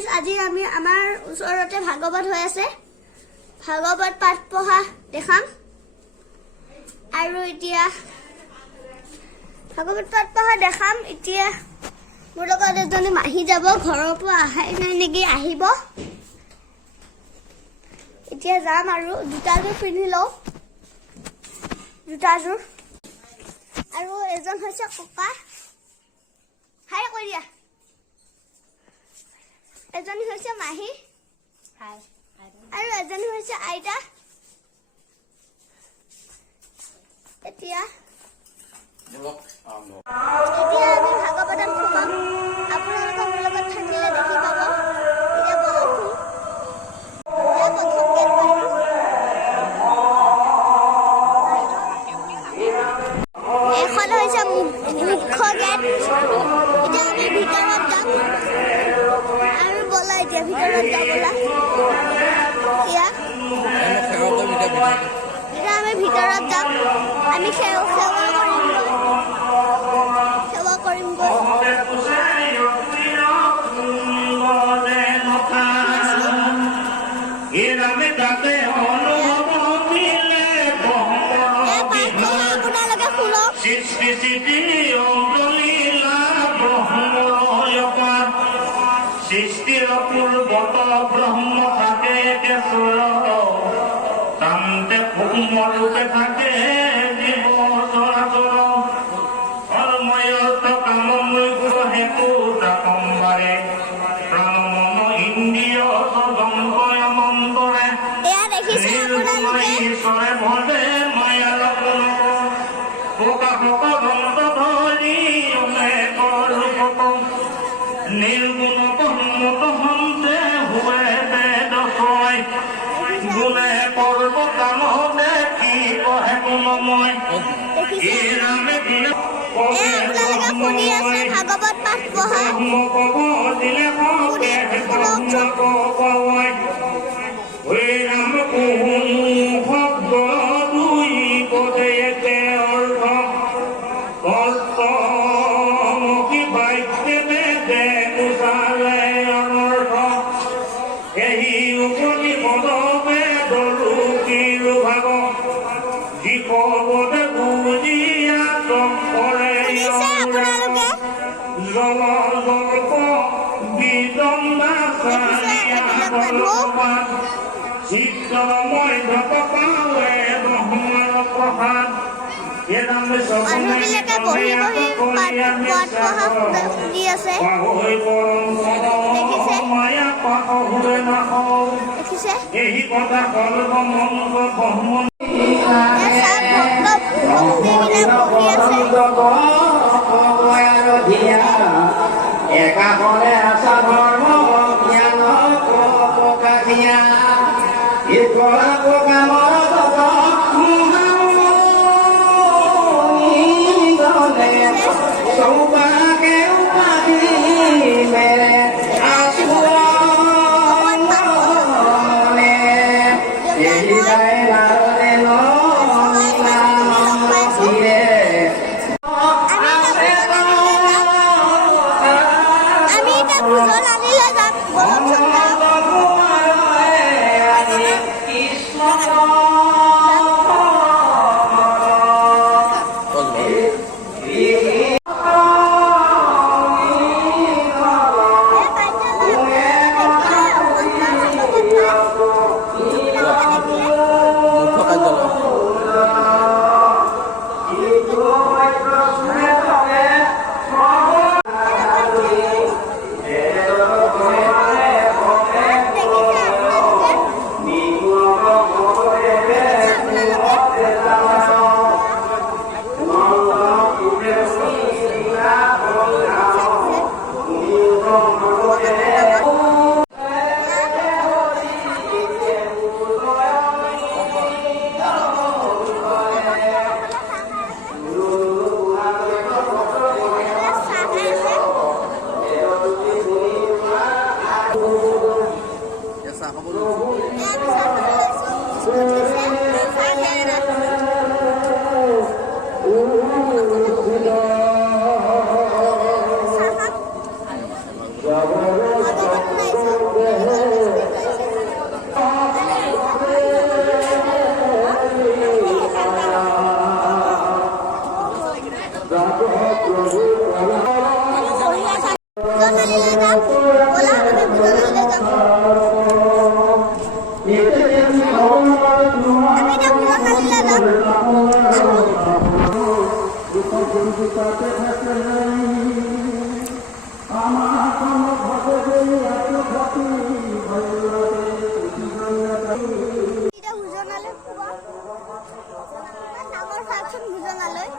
guys আজি আমি আমাৰ ওচৰতে ভাগৱত হৈ আছে ভাগৱত পাঠ পঢ়া দেখাম আৰু এতিয়া ভাগৱত পাঠ পঢ়া দেখাম এতিয়া মোৰ লগত এজনী মাহী যাব ঘৰৰ পৰা আহাই নাই নেকি আহিব এতিয়া যাম আৰু জোতাযোৰ পিন্ধি লওঁ জোতাযোৰ আৰু এজন হৈছে ককা হাই কৈ দিয়া এজনী হৈছে মাহী আৰু এজনী হৈছে আইতা এতিয়া আমি ভাগৱতত সোমাম আপোনালোকৰ মোৰ লগত থাকিলে দেখি পাব এতিয়া বলকচোন প্ৰথম গেট এখন হৈছে মুখ্য গেট এতিয়া আমি ভিতৰত যাম আৰু বলা এতিয়া ভিতৰত যাবলা এতিয়া আমি ভিতৰত যাম আমি সেৱা কৰিম সৃষ্টিৰ পূৰ্বত ব্ৰহ্ম থাকে কেশৰ তান্তে ভূমৰূপে থাকে জীৱ চৰাচৰ কৰ্ময়ত কামমূৰ্খ হেতু তাকম্বাৰে প্ৰাণমন ইন্দ্ৰিয় যন্ত্ৰয় মন্তৰে ঈশ্বৰে ভজে মায়াৰ প্ৰকাশক যন্ত্ৰ ধৰি নিৰ্গুণ পন্মত হন্তে হুৱে বেদ ছয় গুণে পৰ্বতান দেখি কহে গুণময় ৰামে দিলে ভাগৱত পাঠ পঢ়া দিলে ৰাম শব্দ দুই পদে অৰ্থ কৰ্ত মানুহবিলাকে বহি বহি পাঠ পঢ়া শুনি আছে দেখিছে এই কথা একাশলে আশা ধৰ্ম জ্ঞান প্ৰকাশিয়া ইকৰা প্ৰকামৰ সৌভাগ্য উপাধি মেৰে এতিয়া ভোজনালয় পোৱা ডাঙৰ চাওকচোন ভোজনালয়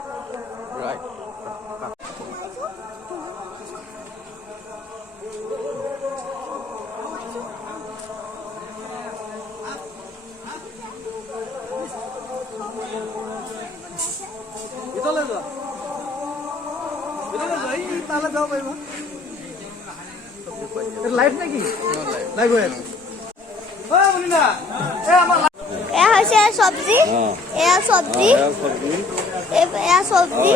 ভিতৰলৈ যোৱা এই তালৈ যাব পাৰিবা লাইভ নেকি লাইভ হৈ আছে এয়া হৈছে চব্জি এয়া চব্জি এয়া চব্জি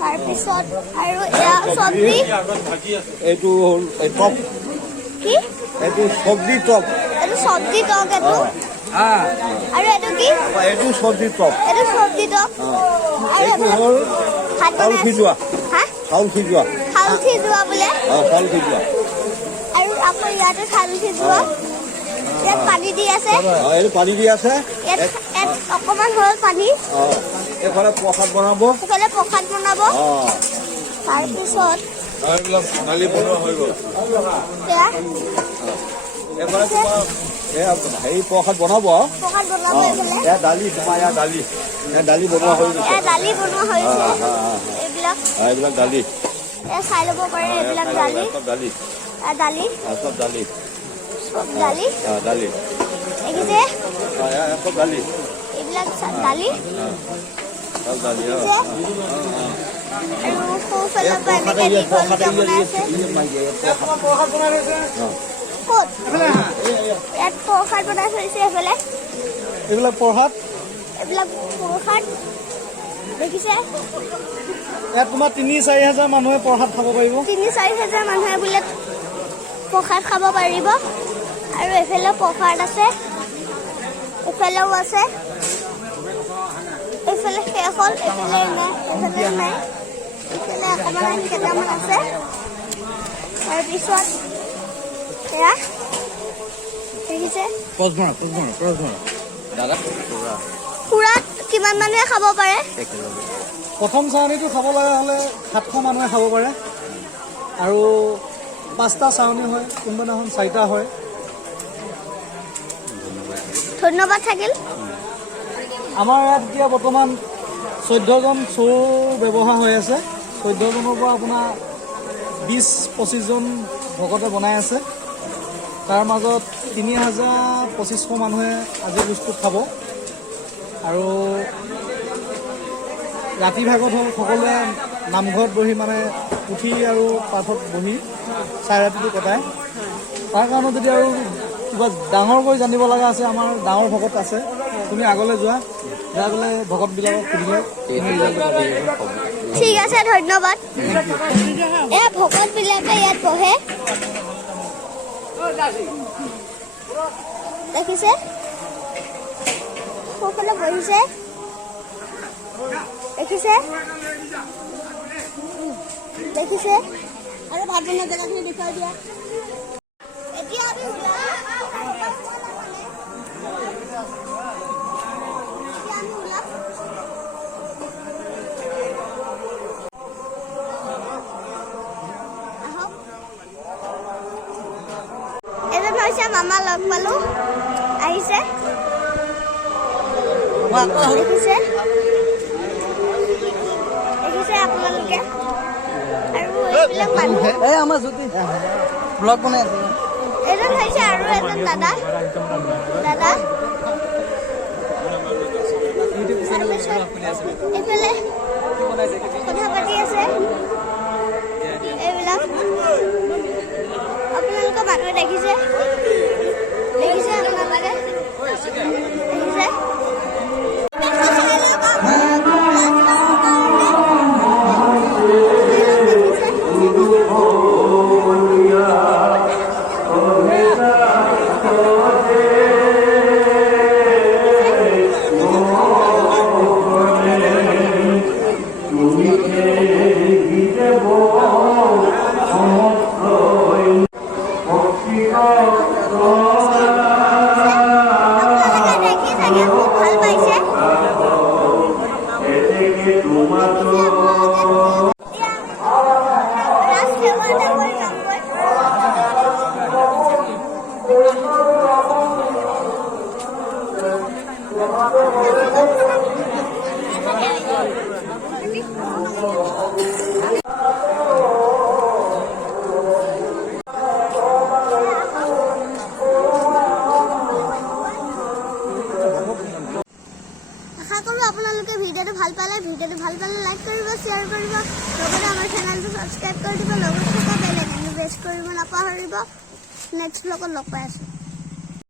তাৰপিছত আৰু এয়া চব্জি এইটো হ'ল টপ কি এইটো চব্জি টপ এইটো চব্জি টক এইটো আৰু এইটো কি এইটো চব্জি টপ এইটো চব্জি টক আৰু এইটো হ'ল ভাত চাউল সিজোৱা হা চাউল সিজোৱা চাউল সিজোৱা বোলে চাউল সিজোৱা আৰু আকৌ ইয়াতে চাউল সিজোৱা ইয়াত পানী দি আছে এইটো পানী দি আছে ইয়াত অকণমান হ'ল পানী এইফালে প্ৰসাদ বনাব সেইফালে প্ৰসাদ বনাব তাৰপিছত এইবিলাক দালি বনোৱা হৈ গ'ল এয়া এইফালে তোমাৰ হেৰি প্ৰসাদ বনাব প্ৰসাদ বনাব এইফালে এয়া দালি তোমাৰ এয়া দালি বনোৱা হৈ গৈছে এয়া দালি বনোৱা হৈছে এইবিলাক এইবিলাক দালি এয়া চাই ল'ব পাৰে এইবিলাক দালি চব দালি দালি চব দালি চব দালি দালি দেখিছে চব দালি এইবিলাক দালি চব দালি দেখিছে আৰু সৌফালৰ পৰা এনেকৈ দীঘলকৈ বনাই আছে প্ৰসাদ বনাই থৈছে ক'ত ইয়াত প্ৰসাদ বনাই থৈছে এইফালে এইবিলাক প্ৰসাদ এইবিলাক প্ৰসাদ দেখিছে ইয়াত তোমাৰ 3-4 হাজাৰ মানুহে প্ৰসাদ খাব পাৰিব 3-4 হাজাৰ মানুহে বোলে প্ৰসাদ খাব পাৰিব আৰু এইফালে প্ৰসাদ আছে এইফালেও আছে এইফালে শেষ হ'ল এইফালে নাই এইফালে অকণমান কেইটামান আছে তাৰপিছত এয়া দেখিছে খুৰাত কিমান মানুহে খাব পাৰে প্ৰথম চাউনীটো খাব লগা হ'লে 700 মানুহে খাব পাৰে আৰু 5টা চাউনী হয় কোনোবাদিনাখন 4টা হয় ধন্যবাদ থাকিল আমাৰ ইয়াত এতিয়া বৰ্তমান 14জন চোৰ ব্যৱহাৰ হৈ আছে 14জনৰ পৰা আপোনাৰ 20-25জন ভকতে বনাই আছে তাৰ মাজত 3,2500 মানুহে আজি বস্তুত খাব আৰু ৰাতি ভাগত হ'ল সকলোৱে নামঘৰত বহি মানে পুথি আৰু পাঠত বহি চাই ৰাতিটো কটায় তাৰ কাৰণে যদি আৰু কিবা ডাঙৰকৈ জানিব লগা আছে আমাৰ ডাঙৰ ভকত আছে তুমি আগলৈ যোৱা যাই পেলাই ভকতবিলাকক সুধিলে ঠিক আছে ধন্যবাদ এয়া ভকতবিলাকে ইয়াত বহে দেখিছে সকলো বহিছে দেখিছে আৰু ভাত বনোৱা জেগাখিনি দেখুৱাই দিয়া এতিয়া আমি এজন হৈছে মামা লগ পালো আহিছে দেখিছে আপোনালোকে আৰু এইবিলাক মানুহ আমাৰ জ্যোতি ব্লগ বনাই আছে এজন হৈছে আৰু এজন দাদা এইফালে কথা পাতি আছে এইবিলাক আপোনালোকে মানুহে দেখিছে আপোনালোকে দেখিছে Oh পালে ভিডিঅ'টো ভাল পালে লাইক কৰিব শ্বেয়াৰ কৰিব লগতে আমাৰ চেনেলটো ছাবস্ক্ৰাইব কৰি দিব লগত থকা বেল আইকনটো প্ৰেছ কৰিব নাপাহৰিব নেক্সট ব্লগত লগ পাই আছোঁ